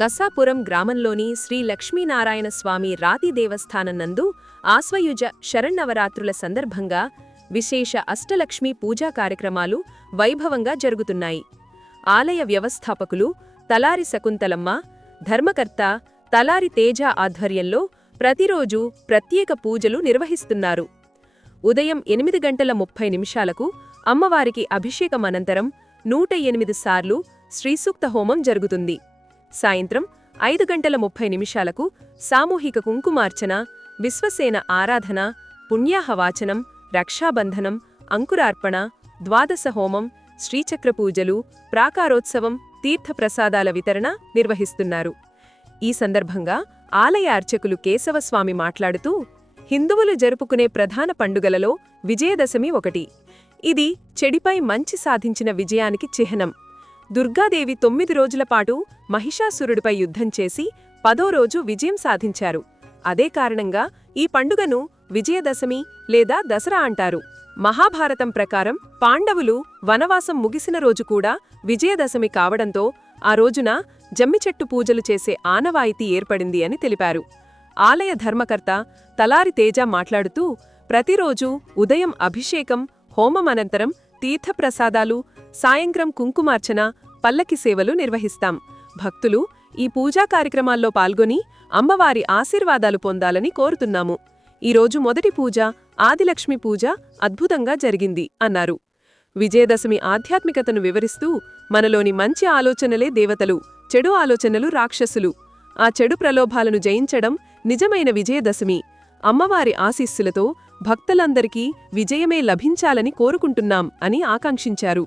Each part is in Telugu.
కసాపురం గ్రామంలోని శ్రీ లక్ష్మీనారాయణ స్వామి రాతి దేవస్థానం నందు ఆశ్వయుజ శరన్నవరాత్రుల సందర్భంగా విశేష అష్టలక్ష్మీ పూజా కార్యక్రమాలు వైభవంగా జరుగుతున్నాయి. ఆలయ వ్యవస్థాపకులు తలారి శకుంతలమ్మ, ధర్మకర్త తలారి తేజ ఆధ్వర్యంలో ప్రతిరోజూ ప్రత్యేక పూజలు నిర్వహిస్తున్నారు. ఉదయం 8:30 అమ్మవారికి అభిషేకం అనంతరం 108 సార్లు శ్రీసూక్త హోమం జరుగుతుంది. సాయంత్రం 5:30 సామూహిక కుంకుమార్చన, విశ్వసేన ఆరాధన, పుణ్యాహవాచనం, రక్షాబంధనం, అంకురార్పణ, ద్వాదశ హోమం, శ్రీచక్ర పూజలు, ప్రాకారోత్సవం, తీర్థప్రసాదాల వితరణ నిర్వహిస్తున్నారు. ఈ సందర్భంగా ఆలయ అర్చకులు కేశవస్వామి మాట్లాడుతూ, హిందువులు జరుపుకునే ప్రధాన పండుగలలో విజయదశమి ఒకటి. ఇది చెడిపై మంచి సాధించిన విజయానికి చిహ్నం. దుర్గాదేవి 9 రోజులపాటు మహిషాసురుడిపై యుద్ధం చేసి 10వ రోజు విజయం సాధించారు. అదే కారణంగా ఈ పండుగను విజయదశమి లేదా దసరా అంటారు. మహాభారతం ప్రకారం పాండవులు వనవాసం ముగిసిన రోజు కూడా విజయదశమి కావడంతో ఆ రోజున జమ్మిచెట్టు పూజలు చేసే ఆనవాయితీ ఏర్పడింది అని తెలిపారు. ఆలయ ధర్మకర్త తలారి తేజ మాట్లాడుతూ, ప్రతిరోజూ ఉదయం అభిషేకం, హోమం అనంతరం తీర్థప్రసాదాలు, సాయంత్రం కుంకుమార్చన, పల్లకి సేవలు నిర్వహిస్తాం. భక్తులు ఈ పూజా కార్యక్రమాల్లో పాల్గొని అమ్మవారి ఆశీర్వాదాలు పొందాలని కోరుతున్నాము. ఈరోజు మొదటి పూజ ఆదిలక్ష్మి పూజ అద్భుతంగా జరిగింది అన్నారు. విజయదశమి ఆధ్యాత్మికతను వివరిస్తూ, మనలోని మంచి ఆలోచనలే దేవతలు, చెడు ఆలోచనలు రాక్షసులు. ఆ చెడు ప్రలోభాలను జయించడం నిజమైన విజయదశమి. అమ్మవారి ఆశీస్సులతో భక్తులందరికీ విజయమే లభించాలని కోరుకుంటున్నాం అని ఆకాంక్షించారు.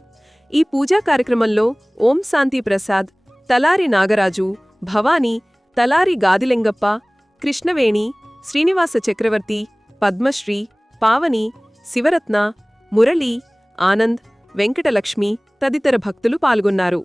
ఈ పూజా కార్యక్రమంలో ఓం శాంతి ప్రసాద్, తలారి నాగరాజు, భవానీ, తలారి గాదిలింగప్ప, కృష్ణవేణి, శ్రీనివాస చక్రవర్తి, పద్మశ్రీ, పావని, శివరత్న, మురళి, ఆనంద్, వెంకటలక్ష్మి తదితర భక్తులు పాల్గొన్నారు.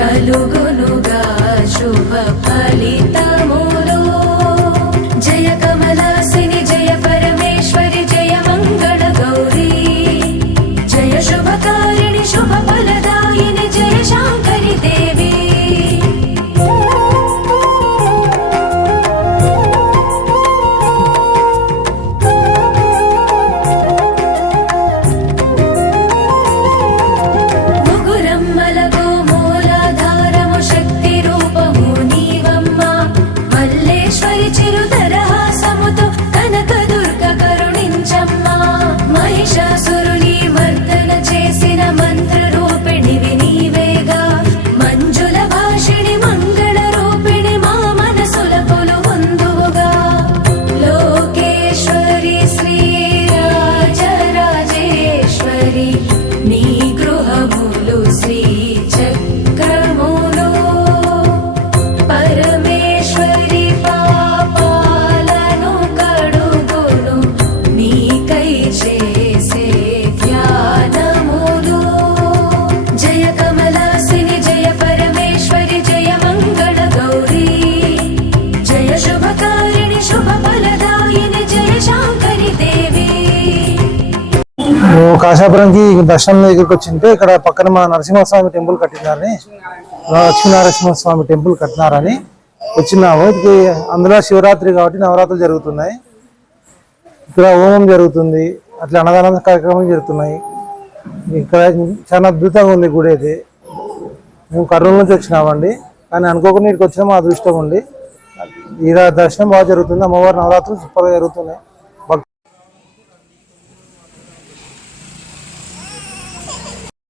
కలుగునుగా శుభ శుభ ఫలితములు జయ కమలాసిని జయ పరమేశ్వరి జయ మంగళ గౌరీ జయ శుభకారిణి శుభ ఫలదాయిని జయ శాంకరి దేవి ముగురమ్మలకు మూలాధారము శక్తి రూపము నీవమ్మ మల్లేశ్వరి చిరుదరహాసముతో కనక దుర్గ కరుణించమ్మా మహిషాసురుని మర్దన చేసిన మంత్ర రూపిణివి నీవేగా మంజుల భాషిణి మంగళ రూపిణి మా మనసుల కొలువుందువుగా లోకేశ్వరి శ్రీ రాజరాజేశ్వరి నీ గృహములు శ్రీ చక్రములు పరమేశ్వరి పాపాలను కడుగును నీకై చేసే ధ్యానములు జయ కమలాసిని జయ పరమేశ్వరి జయ మంగళ గౌరీ జయ శుభకారిణి శుభ ఫలదాయిని జయ శాంకరి దేవి మేము కాశాపురంకి దర్శనం దగ్గరికి వచ్చింటే ఇక్కడ పక్కన మా నరసింహస్వామి టెంపుల్ కట్టినారని లక్ష్మీనరసింహస్వామి టెంపుల్ కట్టినారని వచ్చినాము. ఇది అందులో శివరాత్రి కాబట్టి నవరాత్రులు జరుగుతున్నాయి. ఇక్కడ హోమం జరుగుతుంది, అట్లా అన్నదాన కార్యక్రమాలు జరుగుతున్నాయి. ఇక్కడ చాలా అద్భుతంగా ఉంది గుడి అయితే. మేము కర్నూలు నుంచి వచ్చినామండి, కానీ అనుకోకుండా ఇక్కడికి వచ్చినా మా అదృష్టం ఉండి ఇలా దర్శనం బాగా జరుగుతుంది. అమ్మవారి నవరాత్రులు సూపర్గా జరుగుతున్నాయి.